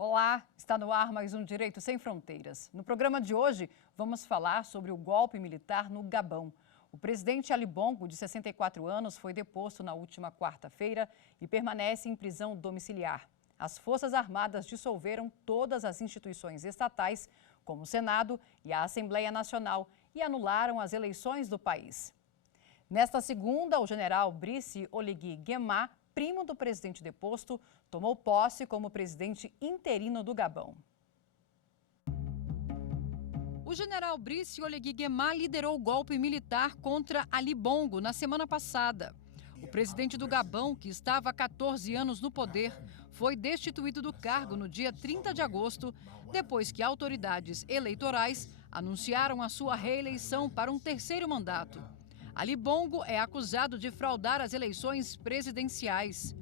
Olá, está no ar mais um Direito Sem Fronteiras. No programa de hoje, vamos falar sobre o golpe militar no Gabão. O presidente Ali Bongo, de 64 anos, foi deposto na última quarta-feira e permanece em prisão domiciliar. As Forças Armadas dissolveram todas as instituições estatais, como o Senado e a Assembleia Nacional, e anularam as eleições do país. Nesta segunda, o general Brice Oligui Nguema, primo do presidente deposto, tomou posse como presidente interino do Gabão. O general Brice Oligui Nguema liderou o golpe militar contra Ali Bongo na semana passada. O presidente do Gabão, que estava há 14 anos no poder, foi destituído do cargo no dia 30 de agosto, depois que autoridades eleitorais anunciaram a sua reeleição para um terceiro mandato. Ali Bongo é acusado de fraudar as eleições presidenciais.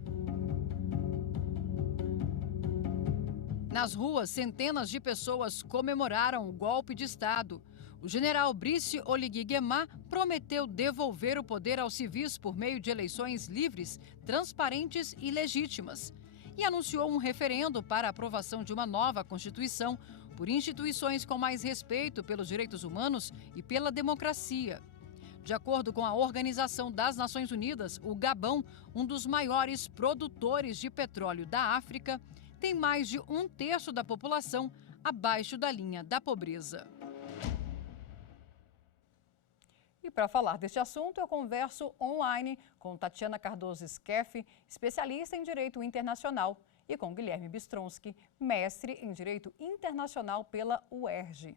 Nas ruas, centenas de pessoas comemoraram o golpe de Estado. O general Brice Oligui Nguema prometeu devolver o poder aos civis por meio de eleições livres, transparentes e legítimas. E anunciou um referendo para a aprovação de uma nova Constituição por instituições com mais respeito pelos direitos humanos e pela democracia. De acordo com a Organização das Nações Unidas, o Gabão, um dos maiores produtores de petróleo da África, tem mais de 1/3 da população abaixo da linha da pobreza. E para falar deste assunto, eu converso online com Tatiana Cardoso Skeff, especialista em Direito Internacional, e com Guilherme Bistronsky, mestre em Direito Internacional pela UERJ.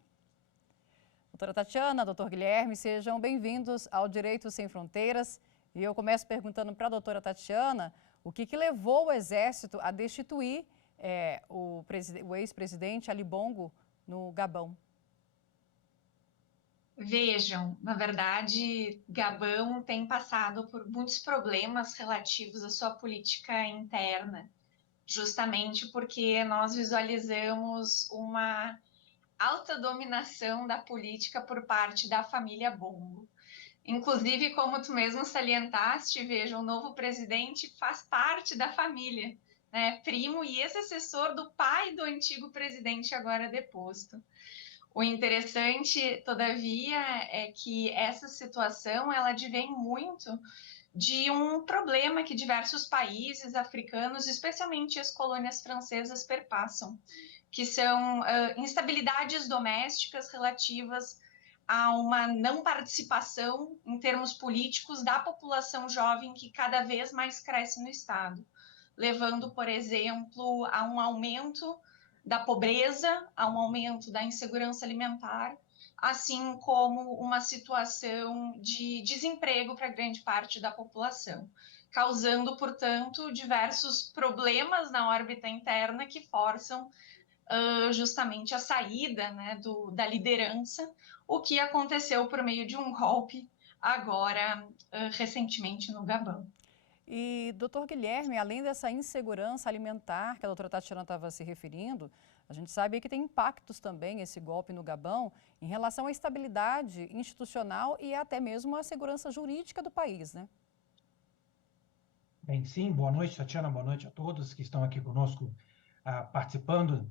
Doutora Tatiana, doutor Guilherme, sejam bem-vindos ao Direito Sem Fronteiras. E eu começo perguntando para a doutora Tatiana o que levou o Exército a destituir o ex-presidente Ali Bongo no Gabão. Vejam, na verdade, Gabão tem passado por muitos problemas relativos à sua política interna, justamente porque nós visualizamos uma alta dominação da política por parte da família Bongo. Inclusive, como tu mesmo salientaste, veja, o novo presidente faz parte da família, né? Primo e ex-assessor do pai do antigo presidente agora deposto. O interessante, todavia, é que essa situação ela advém muito de um problema que diversos países africanos, especialmente as colônias francesas, perpassam, que são instabilidades domésticas relativas a uma não participação em termos políticos da população jovem que cada vez mais cresce no Estado, levando, por exemplo, a um aumento da pobreza, a um aumento da insegurança alimentar, assim como uma situação de desemprego para grande parte da população, causando, portanto, diversos problemas na órbita interna que forçam justamente a saída, né, da liderança, o que aconteceu por meio de um golpe agora, recentemente no Gabão. E, doutor Guilherme, além dessa insegurança alimentar que a doutora Tatiana estava se referindo, a gente sabe que tem impactos também, esse golpe no Gabão, em relação à estabilidade institucional e até mesmo à segurança jurídica do país, né? Bem, sim. Boa noite, Tatiana. Boa noite a todos que estão aqui conosco participando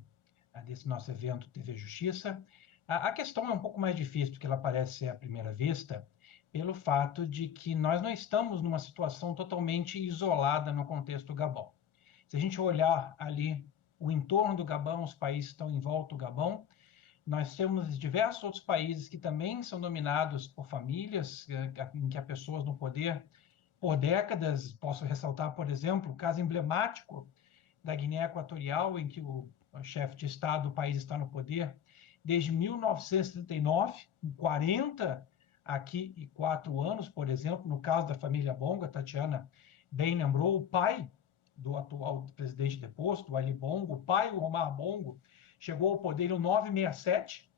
desse nosso evento TV Justiça. A questão é um pouco mais difícil do que ela parece à primeira vista, pelo fato de que nós não estamos numa situação totalmente isolada no contexto do Gabão. Se a gente olhar ali o entorno do Gabão, os países que estão em volta do Gabão, nós temos diversos outros países que também são dominados por famílias, em que há pessoas no poder por décadas. Posso ressaltar, por exemplo, o caso emblemático da Guiné Equatorial, em que o chefe de Estado do país está no poder desde 1979, 44 anos, por exemplo, no caso da família Bongo, a Tatiana bem lembrou, o pai do atual presidente deposto, o Ali Bongo, o pai, o Omar Bongo, chegou ao poder em 1967,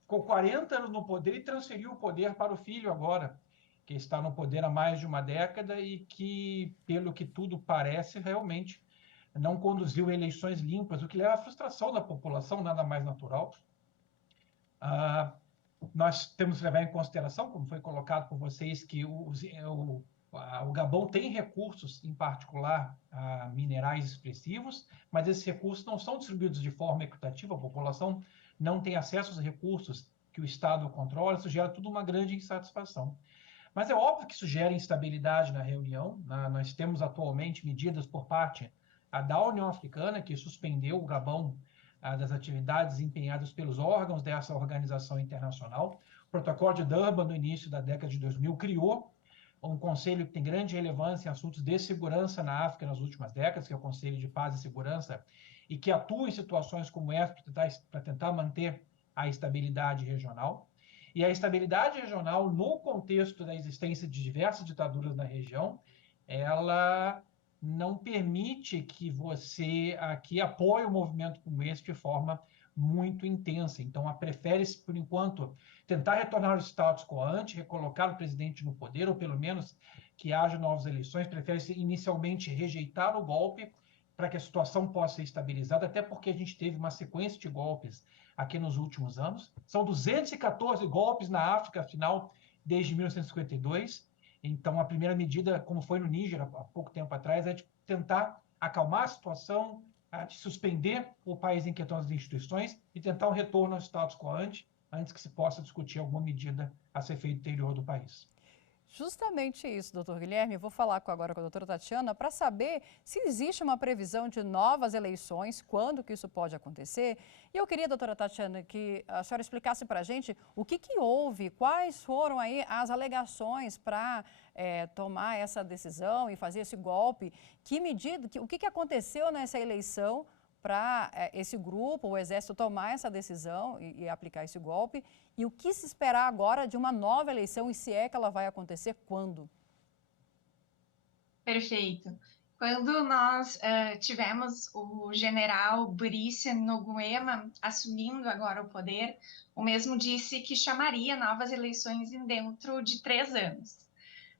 ficou 40 anos no poder e transferiu o poder para o filho agora, que está no poder há mais de uma década e que, pelo que tudo parece, realmente não conduziu eleições limpas, o que leva à frustração da população, nada mais natural. Nós temos que levar em consideração, como foi colocado por vocês, que o O Gabão tem recursos, em particular, minerais expressivos, mas esses recursos não são distribuídos de forma equitativa, a população não tem acesso aos recursos que o Estado controla, isso gera tudo uma grande insatisfação. Mas é óbvio que isso gera instabilidade na reunião. Nós temos atualmente medidas por parte da União Africana, que suspendeu o Gabão das atividades empenhadas pelos órgãos dessa organização internacional. O Protocolo de Durban, no início da década de 2000, criou um conselho que tem grande relevância em assuntos de segurança na África nas últimas décadas, que é o Conselho de Paz e Segurança, e que atua em situações como essa para tentar manter a estabilidade regional. E a estabilidade regional, no contexto da existência de diversas ditaduras na região, ela não permite que você aqui apoie um movimento como esse de forma muito intensa. Então, prefere-se, por enquanto, tentar retornar ao status quo ante, recolocar o presidente no poder, ou pelo menos que haja novas eleições. Prefere-se inicialmente rejeitar o golpe para que a situação possa ser estabilizada, até porque a gente teve uma sequência de golpes aqui nos últimos anos. São 214 golpes na África, afinal, desde 1952. Então, a primeira medida, como foi no Níger há pouco tempo atrás, é de tentar acalmar a situação, de suspender o país em questão das instituições e tentar um retorno ao status quo ante, antes que se possa discutir alguma medida a ser feita no interior do país. Justamente isso, doutor Guilherme. Eu vou falar agora com a doutora Tatiana para saber se existe uma previsão de novas eleições, quando que isso pode acontecer. E eu queria, doutora Tatiana, que a senhora explicasse para a gente o que houve, quais foram aí as alegações para tomar essa decisão e fazer esse golpe, que medida, o que aconteceu nessa eleição para esse grupo, o Exército, tomar essa decisão e aplicar esse golpe, e o que se esperar agora de uma nova eleição, e se é que ela vai acontecer, quando? Perfeito. Quando nós tivemos o general Brice Nguema assumindo agora o poder, o mesmo disse que chamaria novas eleições dentro de 3 anos.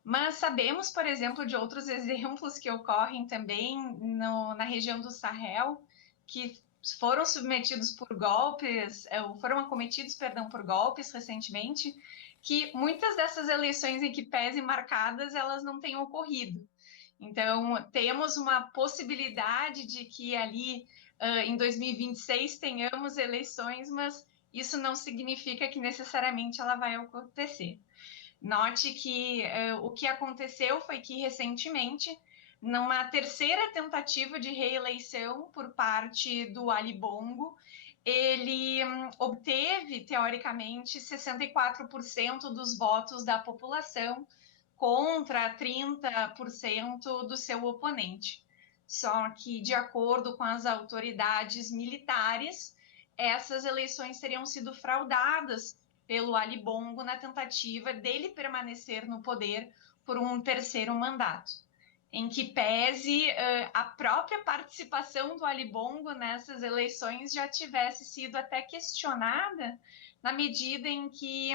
Mas sabemos, por exemplo, de outros exemplos que ocorrem também na região do Sahel, que foram submetidos por golpes, foram acometidos, perdão, por golpes recentemente, que muitas dessas eleições em que pese marcadas, elas não tenham ocorrido. Então, temos uma possibilidade de que ali em 2026 tenhamos eleições, mas isso não significa que necessariamente ela vai acontecer. Note que o que aconteceu foi que recentemente, numa terceira tentativa de reeleição por parte do Ali Bongo, ele obteve, teoricamente, 64% dos votos da população contra 30% do seu oponente. Só que, de acordo com as autoridades militares, essas eleições teriam sido fraudadas pelo Ali Bongo na tentativa dele permanecer no poder por um terceiro mandato, em que pese a própria participação do Ali Bongo nessas eleições já tivesse sido até questionada, na medida em que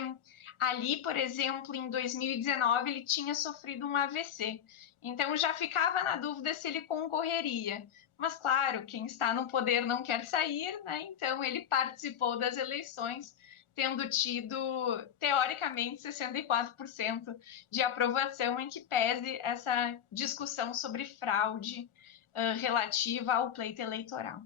ali, por exemplo, em 2019, ele tinha sofrido um AVC. Então já ficava na dúvida se ele concorreria. Mas, claro, quem está no poder não quer sair, né? Então ele participou das eleições, tendo tido, teoricamente, 64% de aprovação, em que pese essa discussão sobre fraude relativa ao pleito eleitoral.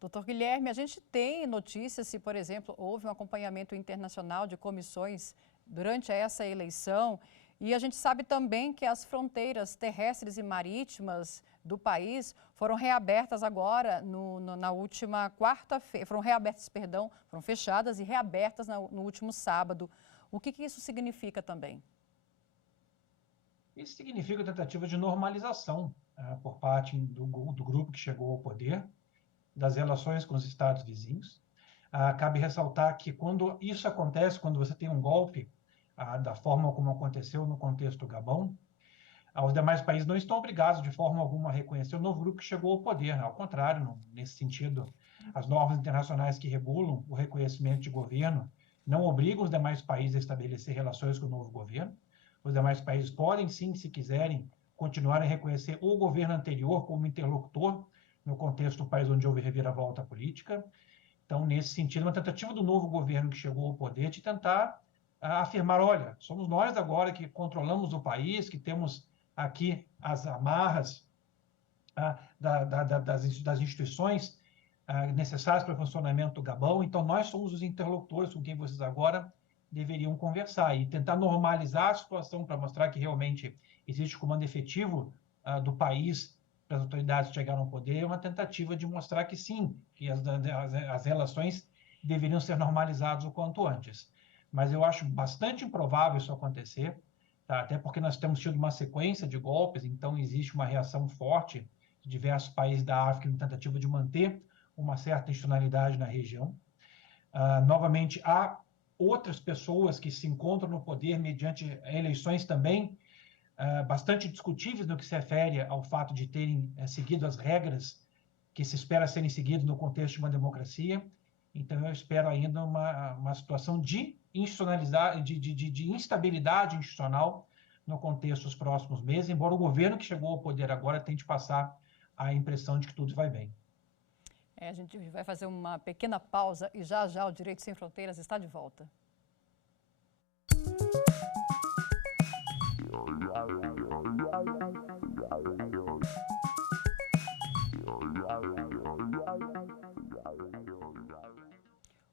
Doutor Guilherme, a gente tem notícias se, por exemplo, houve um acompanhamento internacional de comissões durante essa eleição, e a gente sabe também que as fronteiras terrestres e marítimas do país foram reabertas agora na última quarta-feira, foram fechadas e reabertas no último sábado. O que isso significa também? Isso significa tentativa de normalização por parte do grupo que chegou ao poder, das relações com os estados vizinhos. Cabe ressaltar que quando isso acontece, quando você tem um golpe, da forma como aconteceu no contexto do Gabão, os demais países não estão obrigados de forma alguma a reconhecer o novo grupo que chegou ao poder. Ao contrário, nesse sentido, as normas internacionais que regulam o reconhecimento de governo não obrigam os demais países a estabelecer relações com o novo governo. Os demais países podem, sim, se quiserem, continuar a reconhecer o governo anterior como interlocutor no contexto do país onde houve reviravolta política. Então, nesse sentido, uma tentativa do novo governo que chegou ao poder de tentar afirmar, olha, somos nós agora que controlamos o país, que temos aqui as amarras das instituições necessárias para o funcionamento do Gabão, então nós somos os interlocutores com quem vocês agora deveriam conversar e tentar normalizar a situação para mostrar que realmente existe comando efetivo do país para as autoridades chegarem ao poder, é uma tentativa de mostrar que sim, que as relações deveriam ser normalizadas o quanto antes. Mas eu acho bastante improvável isso acontecer, tá? Até porque nós temos tido uma sequência de golpes, então existe uma reação forte de diversos países da África na tentativa de manter uma certa institucionalidade na região. Novamente, há outras pessoas que se encontram no poder mediante eleições também bastante discutíveis no que se refere ao fato de terem seguido as regras que se espera serem seguidas no contexto de uma democracia. Então, eu espero ainda uma situação de instabilidade institucional no contexto dos próximos meses, embora o governo que chegou ao poder agora tente passar a impressão de que tudo vai bem. A gente vai fazer uma pequena pausa e já já o Direito Sem Fronteiras está de volta.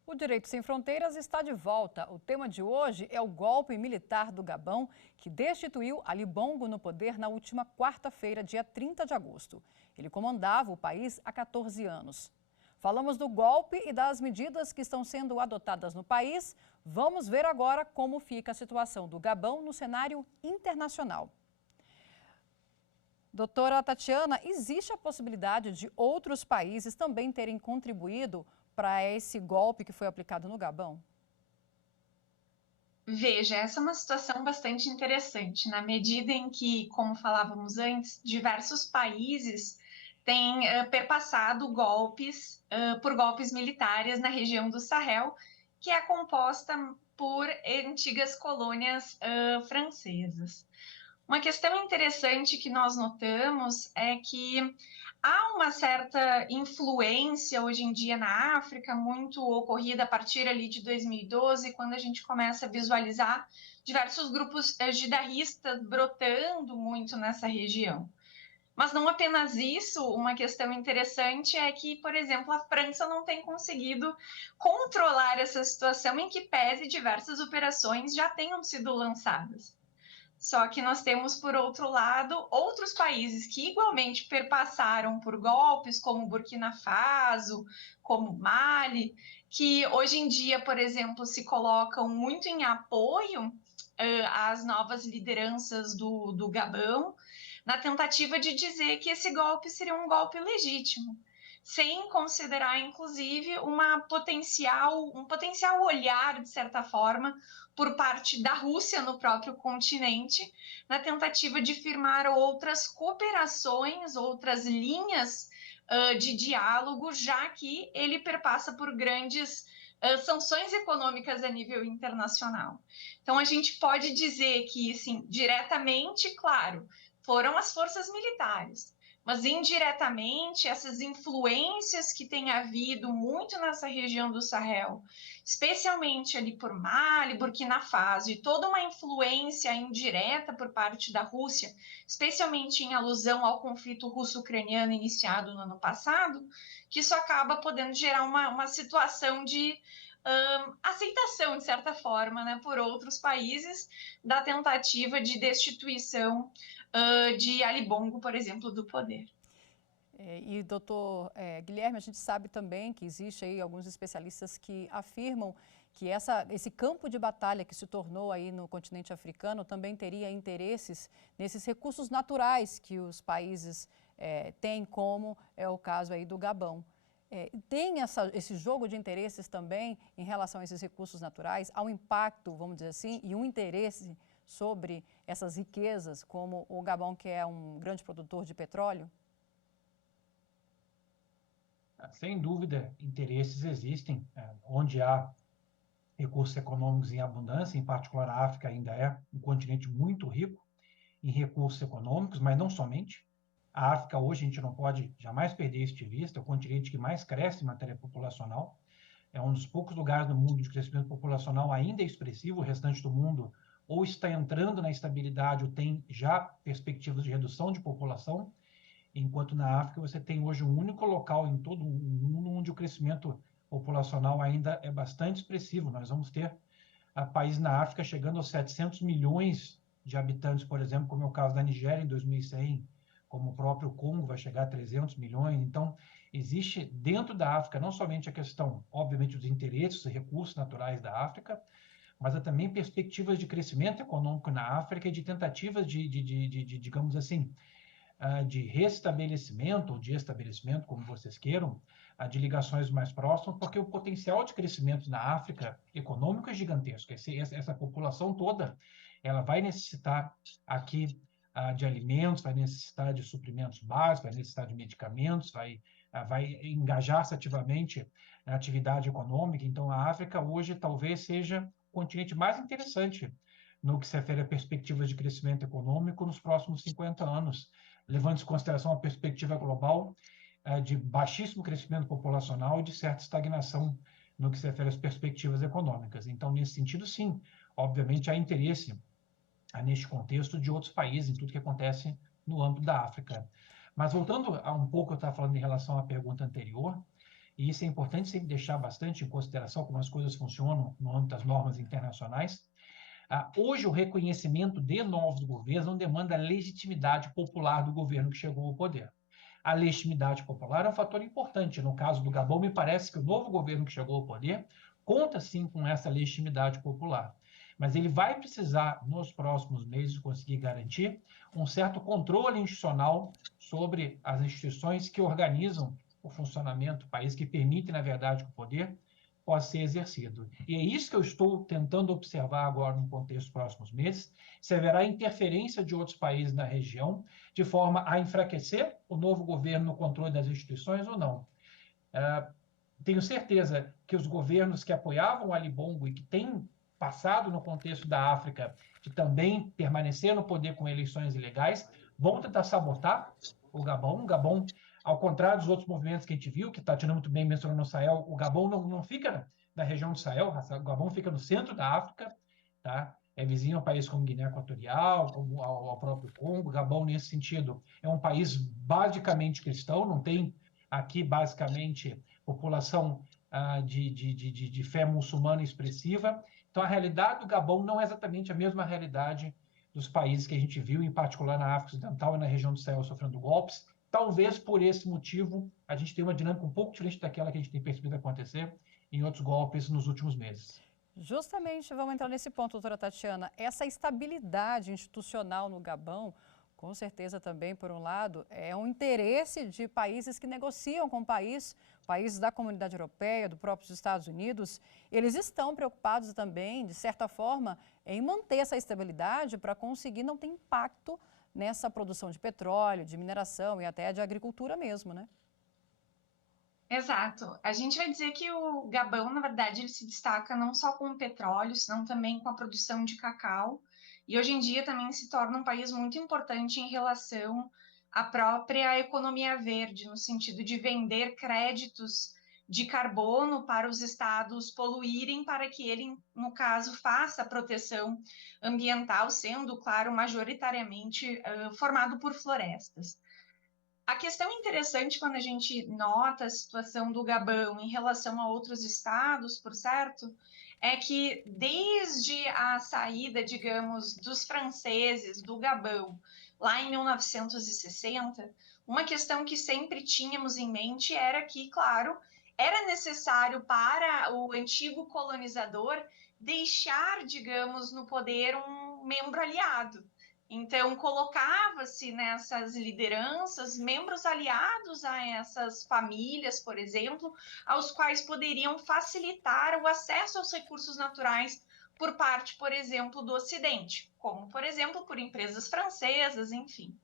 O Direito Sem Fronteiras está de volta. O tema de hoje é o golpe militar do Gabão, que destituiu Ali Bongo no poder na última quarta-feira, dia 30 de agosto. Ele comandava o país há 14 anos. Falamos do golpe e das medidas que estão sendo adotadas no país. Vamos ver agora como fica a situação do Gabão no cenário internacional. Doutora Tatiana, existe a possibilidade de outros países também terem contribuído para esse golpe que foi aplicado no Gabão? Veja, essa é uma situação bastante interessante, na medida em que, como falávamos antes, diversos países têm perpassado golpes por golpes militares na região do Sahel, que é composta por antigas colônias francesas. Uma questão interessante que nós notamos é que há uma certa influência hoje em dia na África, muito ocorrida a partir ali de 2012, quando a gente começa a visualizar diversos grupos jihadistas brotando muito nessa região. Mas não apenas isso, uma questão interessante é que, por exemplo, a França não tem conseguido controlar essa situação, em que pese diversas operações já tenham sido lançadas. Só que nós temos, por outro lado, outros países que igualmente perpassaram por golpes, como Burkina Faso, como Mali, que hoje em dia, por exemplo, se colocam muito em apoio às novas lideranças do Gabão, na tentativa de dizer que esse golpe seria um golpe legítimo, sem considerar, inclusive, um potencial olhar, de certa forma, por parte da Rússia no próprio continente, na tentativa de firmar outras cooperações, outras linhas de diálogo, já que ele perpassa por grandes sanções econômicas a nível internacional. Então, a gente pode dizer que, sim, diretamente, claro, foram as forças militares, mas indiretamente essas influências que tem havido muito nessa região do Sahel, especialmente ali por Mali, Burkina Faso, e toda uma influência indireta por parte da Rússia, especialmente em alusão ao conflito russo-ucraniano iniciado no ano passado, que isso acaba podendo gerar uma situação de aceitação, de certa forma, né, por outros países, da tentativa de destituição de Ali Bongo, por exemplo, do poder. E, doutor Guilherme, a gente sabe também que existe aí alguns especialistas que afirmam que esse campo de batalha que se tornou aí no continente africano também teria interesses nesses recursos naturais que os países têm, como é o caso aí do Gabão. Tem esse jogo de interesses também em relação a esses recursos naturais? Há um impacto, vamos dizer assim, e um interesse sobre essas riquezas, como o Gabão, que é um grande produtor de petróleo? Sem dúvida, interesses existem. Onde há recursos econômicos em abundância, em particular a África ainda é um continente muito rico em recursos econômicos, mas não somente. A África hoje, a gente não pode jamais perder isso de vista, é o continente que mais cresce em matéria populacional. é um dos poucos lugares no mundo de crescimento populacional ainda expressivo, o restante do mundo ou está entrando na estabilidade ou tem já perspectivas de redução de população, enquanto na África você tem hoje um único local em todo o mundo onde o crescimento populacional ainda é bastante expressivo. Nós vamos ter países na África chegando aos 700 milhões de habitantes, por exemplo, como é o caso da Nigéria em 2100, como o próprio Congo vai chegar a 300 milhões. Então, existe dentro da África não somente a questão, obviamente, dos interesses e recursos naturais da África, mas há também perspectivas de crescimento econômico na África e de tentativas digamos assim, de restabelecimento ou de estabelecimento, como vocês queiram, de ligações mais próximas, porque o potencial de crescimento na África econômico é gigantesco. Essa população toda, ela vai necessitar aqui de alimentos, vai necessitar de suprimentos básicos, vai necessitar de medicamentos, vai engajar-se ativamente na atividade econômica. Então, a África hoje talvez seja o continente mais interessante no que se refere a perspectivas de crescimento econômico nos próximos 50 anos, levando em consideração a perspectiva global de baixíssimo crescimento populacional e de certa estagnação no que se refere às perspectivas econômicas. Então, nesse sentido, sim, obviamente há interesse neste contexto de outros países, em tudo que acontece no âmbito da África. Mas voltando a um pouco, eu estava falando em relação à pergunta anterior, e isso é importante sempre deixar bastante em consideração como as coisas funcionam no âmbito das normas internacionais. Hoje, o reconhecimento de novos governos não demanda a legitimidade popular do governo que chegou ao poder. A legitimidade popular é um fator importante. No caso do Gabão, me parece que o novo governo que chegou ao poder conta, sim, com essa legitimidade popular. Mas ele vai precisar, nos próximos meses, conseguir garantir um certo controle institucional sobre as instituições que organizam o funcionamento do país, que permitem, na verdade, que o poder possa ser exercido. E é isso que eu estou tentando observar agora no contexto dos próximos meses, se haverá interferência de outros países na região, de forma a enfraquecer o novo governo no controle das instituições ou não. Tenho certeza que os governos que apoiavam o Ali Bongo e que têm passado no contexto da África de também permanecer no poder com eleições ilegais, vão tentar sabotar o Gabão. O Gabão, ao contrário dos outros movimentos que a gente viu, que Tatiana muito bem mencionou no Sahel, o Gabão não fica na região do Sahel, o Gabão fica no centro da África, tá? É vizinho a países como Guiné Equatorial, como ao próprio Congo. O Gabão, nesse sentido, é um país basicamente cristão, não tem aqui, basicamente, população de fé muçulmana expressiva. Então, a realidade do Gabão não é exatamente a mesma realidade dos países que a gente viu, em particular na África Ocidental e na região do Sahel, sofrendo golpes. Talvez por esse motivo a gente tenha uma dinâmica um pouco diferente daquela que a gente tem percebido acontecer em outros golpes nos últimos meses. Justamente, vamos entrar nesse ponto, doutora Tatiana. Essa estabilidade institucional no Gabão, com certeza também, por um lado, é um interesse de países que negociam com países da comunidade europeia, do próprio Estados Unidos. Eles estão preocupados também, de certa forma, em manter essa estabilidade para conseguir não ter impacto nessa produção de petróleo, de mineração e até de agricultura mesmo, né? Exato. A gente vai dizer que o Gabão, na verdade, ele se destaca não só com o petróleo, senão também com a produção de cacau. E hoje em dia também se torna um país muito importante em relação à própria economia verde, no sentido de vender créditos de carbono para os estados poluírem, para que ele, no caso, faça a proteção ambiental, sendo, claro, majoritariamente formado por florestas. A questão interessante quando a gente nota a situação do Gabão em relação a outros estados, por certo, é que desde a saída, digamos, dos franceses do Gabão, lá em 1960, uma questão que sempre tínhamos em mente era que, claro, era necessário para o antigo colonizador deixar, digamos, no poder um membro aliado. Então, colocava-se nessas lideranças membros aliados a essas famílias, por exemplo, aos quais poderiam facilitar o acesso aos recursos naturais por parte, por exemplo, do Ocidente, como, por exemplo, por empresas francesas, enfim.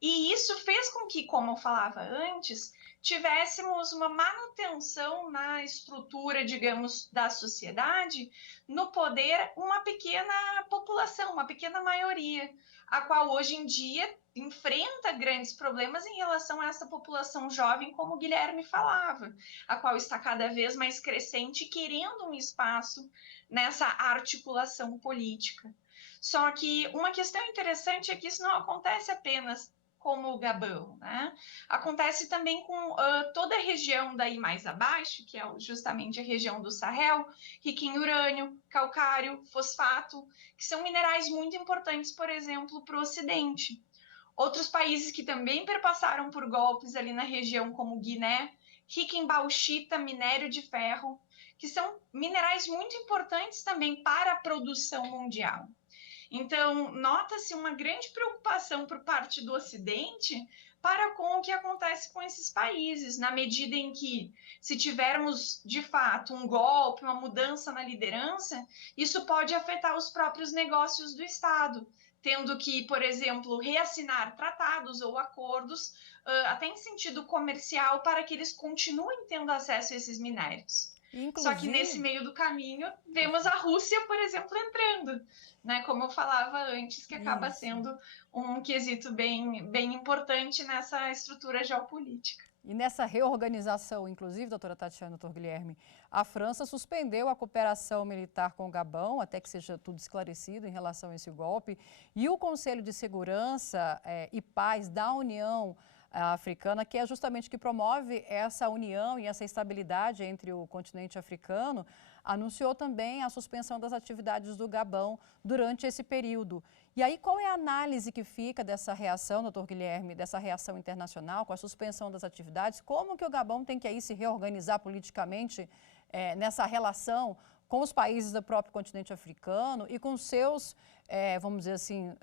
E isso fez com que, como eu falava antes, tivéssemos uma manutenção na estrutura, digamos, da sociedade, no poder, uma pequena população, uma pequena maioria, a qual hoje em dia enfrenta grandes problemas em relação a essa população jovem, como o Guilherme falava, a qual está cada vez mais crescente, querendo um espaço nessa articulação política. Só que uma questão interessante é que isso não acontece apenas como o Gabão, né? Acontece também com toda a região daí mais abaixo, que é justamente a região do Sahel, rica em urânio, calcário, fosfato, que são minerais muito importantes, por exemplo, para o Ocidente. Outros países que também perpassaram por golpes ali na região, como Guiné, rica em bauxita, minério de ferro, que são minerais muito importantes também para a produção mundial. Então, nota-se uma grande preocupação por parte do Ocidente para com o que acontece com esses países, na medida em que, se tivermos de fato um golpe, uma mudança na liderança, isso pode afetar os próprios negócios do Estado, tendo que, por exemplo, reassinar tratados ou acordos, até em sentido comercial, para que eles continuem tendo acesso a esses minérios. Inclusive... Só que nesse meio do caminho, vemos a Rússia, por exemplo, entrando, né? Como eu falava antes, que acaba sendo um quesito bem importante nessa estrutura geopolítica. E nessa reorganização, inclusive, doutora Tatiana, doutor Guilherme, a França suspendeu a cooperação militar com o Gabão, até que seja tudo esclarecido em relação a esse golpe, e o Conselho de Segurança e Paz da União Africana, que é justamente que promove essa união e essa estabilidade entre o continente africano, anunciou também a suspensão das atividades do Gabão durante esse período. E aí, qual é a análise que fica dessa reação, doutor Guilherme, dessa reação internacional com a suspensão das atividades? Como que o Gabão tem que aí se reorganizar politicamente nessa relação com os países do próprio continente africano e com seus, vamos dizer assim,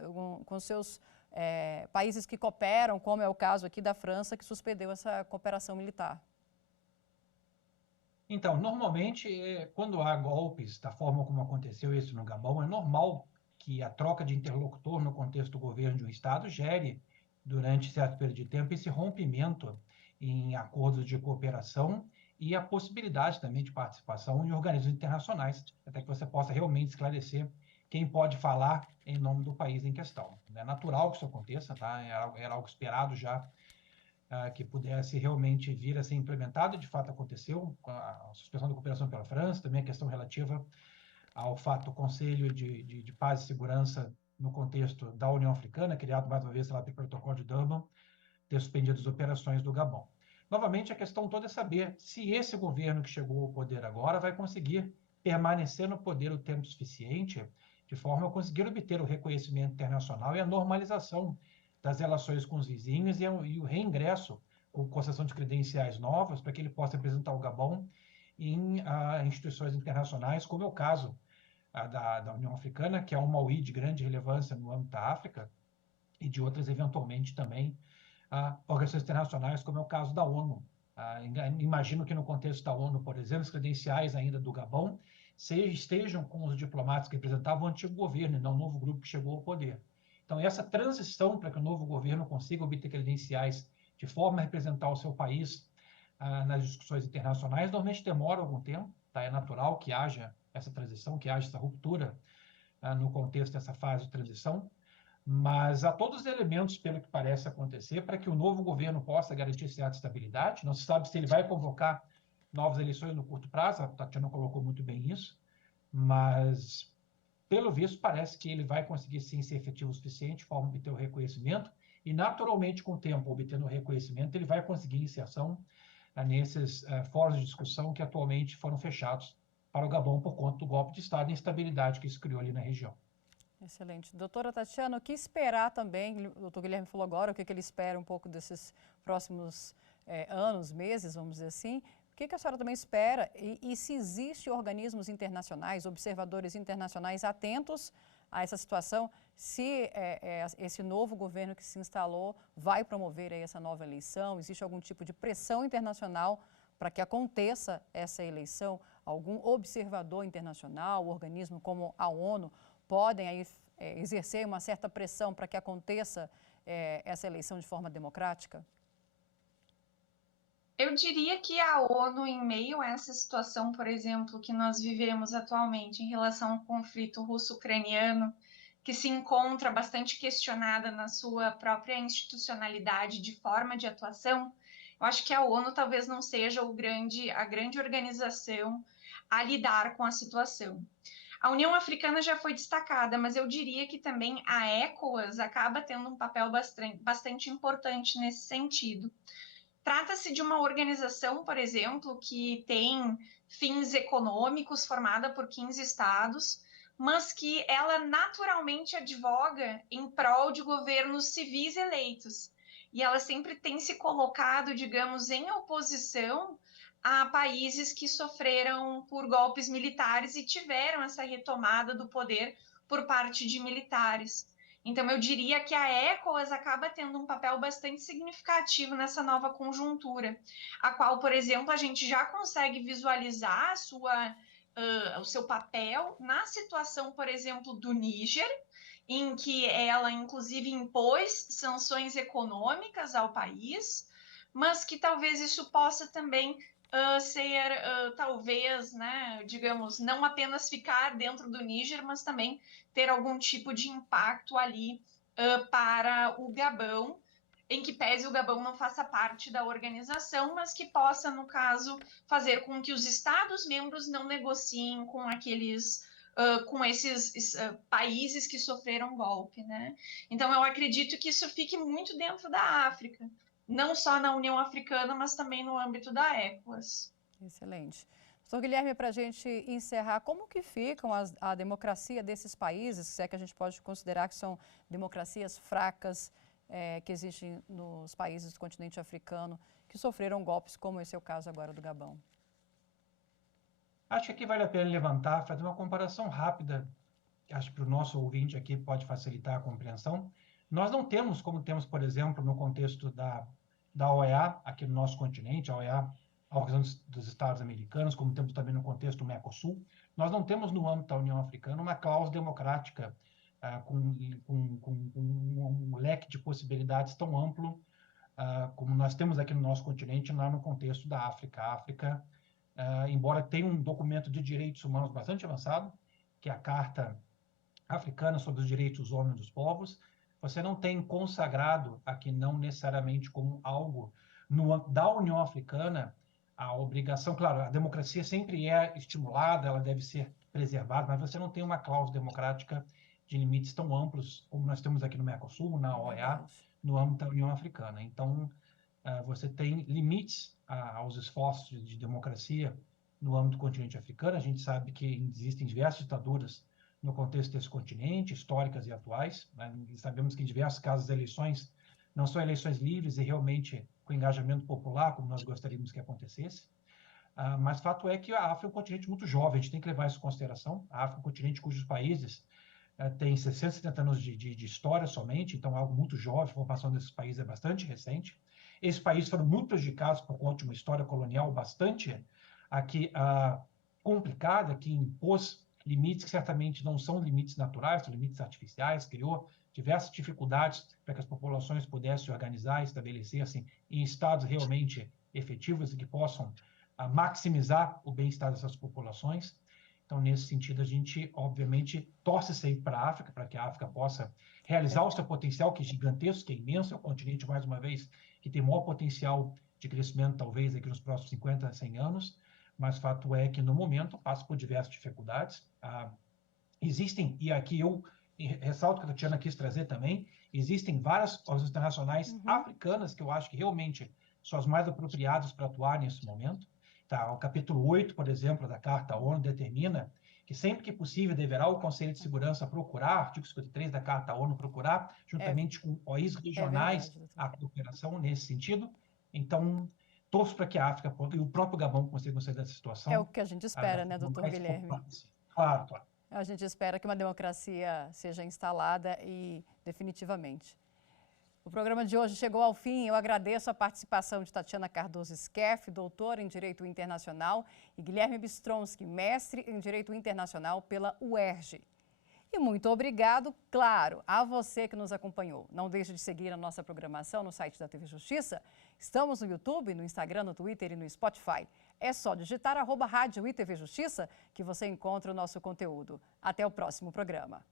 com seus países que cooperam, como é o caso aqui da França, que suspendeu essa cooperação militar? Então, normalmente, quando há golpes da forma como aconteceu isso no Gabão, é normal que a troca de interlocutor no contexto do governo de um Estado gere, durante certo período de tempo, esse rompimento em acordos de cooperação e a possibilidade também de participação em organismos internacionais, até que você possa realmente esclarecer quem pode falar em nome do país em questão. É natural que isso aconteça, tá? Era algo esperado já, que pudesse realmente vir a ser implementado, de fato aconteceu, com a suspensão da cooperação pela França, também a questão relativa ao fato do Conselho de Paz e Segurança no contexto da União Africana, criado mais uma vez lá pelo Protocolo de Durban, ter suspendido as operações do Gabão. Novamente, a questão toda é saber se esse governo que chegou ao poder agora vai conseguir permanecer no poder o tempo suficiente, de forma a conseguir obter o reconhecimento internacional e a normalização das relações com os vizinhos e o reingresso com concessão de credenciais novas para que ele possa representar o Gabão em instituições internacionais, como é o caso da União Africana, que é uma OI de grande relevância no âmbito da África, e de outras, eventualmente, também organizações internacionais, como é o caso da ONU. Imagino que no contexto da ONU, por exemplo, os credenciais ainda do Gabão estejam com os diplomatas que representavam o antigo governo, e não o novo grupo que chegou ao poder. Então, essa transição para que o novo governo consiga obter credenciais de forma a representar o seu país nas discussões internacionais, normalmente demora algum tempo, tá? É natural que haja essa transição, que haja essa ruptura no contexto dessa fase de transição, mas há todos os elementos, pelo que parece acontecer, para que o novo governo possa garantir certa estabilidade. Não se sabe se ele vai convocar novas eleições no curto prazo, a Tatiana colocou muito bem isso, mas pelo visto, parece que ele vai conseguir sim ser efetivo o suficiente, de forma a obter o reconhecimento, e naturalmente, com o tempo, obtendo o reconhecimento, ele vai conseguir inserção nesses fóruns de discussão que atualmente foram fechados para o Gabão por conta do golpe de Estado e instabilidade que isso criou ali na região. Excelente. Doutora Tatiana, o que esperar também, o doutor Guilherme falou agora, o que ele espera um pouco desses próximos anos, meses, vamos dizer assim. O que a senhora também espera e se existem organismos internacionais, observadores internacionais atentos a essa situação, se esse novo governo que se instalou vai promover aí essa nova eleição, existe algum tipo de pressão internacional para que aconteça essa eleição, algum observador internacional, organismo como a ONU, podem aí exercer uma certa pressão para que aconteça essa eleição de forma democrática? Eu diria que a ONU, em meio a essa situação, por exemplo, que nós vivemos atualmente em relação ao conflito russo-ucraniano, que se encontra bastante questionada na sua própria institucionalidade de forma de atuação, eu acho que a ONU talvez não seja a grande organização a lidar com a situação. A União Africana já foi destacada, mas eu diria que também a ECOWAS acaba tendo um papel bastante importante nesse sentido. Trata-se de uma organização, por exemplo, que tem fins econômicos, formada por 15 estados, mas que ela naturalmente advoga em prol de governos civis eleitos. E ela sempre tem se colocado, digamos, em oposição a países que sofreram por golpes militares e tiveram essa retomada do poder por parte de militares. Então, eu diria que a ECOWAS acaba tendo um papel bastante significativo nessa nova conjuntura, a qual, por exemplo, a gente já consegue visualizar o seu papel na situação, por exemplo, do Níger, em que ela, inclusive, impôs sanções econômicas ao país, mas que talvez isso possa também ser, talvez, né, digamos, não apenas ficar dentro do Níger, mas também ter algum tipo de impacto ali para o Gabão, em que pese o Gabão não faça parte da organização, mas que possa, no caso, fazer com que os Estados-membros não negociem com com esses países que sofreram golpe, né? Então, eu acredito que isso fique muito dentro da África, não só na União Africana, mas também no âmbito da ECOWAS. Excelente. Doutor Guilherme, para a gente encerrar, como que ficam a democracia desses países, se é que a gente pode considerar que são democracias fracas, que existem nos países do continente africano, que sofreram golpes, como esse é o caso agora do Gabão? Acho que aqui vale a pena levantar, fazer uma comparação rápida, que acho que para o nosso ouvinte aqui pode facilitar a compreensão. Nós não temos, como temos, por exemplo, no contexto da OEA, aqui no nosso continente, a OEA, a Organização dos Estados Americanos, como temos também no contexto do Mercosul, nós não temos no âmbito da União Africana uma cláusula democrática com um leque de possibilidades tão amplo como nós temos aqui no nosso continente, lá no contexto da África. A África, embora tenha um documento de direitos humanos bastante avançado, que é a Carta Africana sobre os Direitos dos Homens e dos Povos, você não tem consagrado aqui, não necessariamente como algo da União Africana, a obrigação, claro, a democracia sempre é estimulada, ela deve ser preservada, mas você não tem uma cláusula democrática de limites tão amplos como nós temos aqui no Mercosul, na OEA, no âmbito da União Africana. Então, você tem limites aos esforços de democracia no âmbito do continente africano. A gente sabe que existem diversas ditaduras no contexto desse continente, históricas e atuais, né? E sabemos que em diversos casos as eleições não são eleições livres e realmente com engajamento popular, como nós gostaríamos que acontecesse. Mas fato é que a África é um continente muito jovem, a gente tem que levar isso em consideração. A África é um continente cujos países têm 60, 70 anos de história somente, então é algo muito jovem, a formação desses países é bastante recente. Esses países foram muito prejudicados por conta de uma história colonial bastante complicada, que impôs limites que certamente não são limites naturais, são limites artificiais, criou diversas dificuldades para que as populações pudessem se organizar, estabelecer-se em estados realmente efetivos e que possam maximizar o bem-estar dessas populações. Então, nesse sentido, a gente, obviamente, torce sempre para a África, para que a África possa realizar o seu potencial, que é gigantesco, que é imenso, é o continente, mais uma vez, que tem maior potencial de crescimento, talvez, aqui nos próximos 50 a 100 anos, mas fato é que, no momento, passa por diversas dificuldades. Existem, e aqui eu ressalto que a Tatiana quis trazer também, existem várias organizações internacionais africanas que eu acho que realmente são as mais apropriadas para atuar nesse momento. O capítulo 8, por exemplo, da Carta ONU determina que sempre que possível deverá o Conselho de Segurança procurar, artigo 53 da Carta ONU, procurar, juntamente com países regionais, a cooperação nesse sentido. Então, torço para que a África e o próprio Gabão consigam sair dessa situação. É o que a gente espera, né, doutor Guilherme? Claro, claro. A gente espera que uma democracia seja instalada e definitivamente. O programa de hoje chegou ao fim. Eu agradeço a participação de Tatiana Cardoso Skeff, doutora em Direito Internacional, e Guilherme Bistronski, mestre em Direito Internacional pela UERJ. E muito obrigado, claro, a você que nos acompanhou. Não deixe de seguir a nossa programação no site da TV Justiça. Estamos no YouTube, no Instagram, no Twitter e no Spotify. É só digitar @Rádio e TV Justiça que você encontra o nosso conteúdo. Até o próximo programa.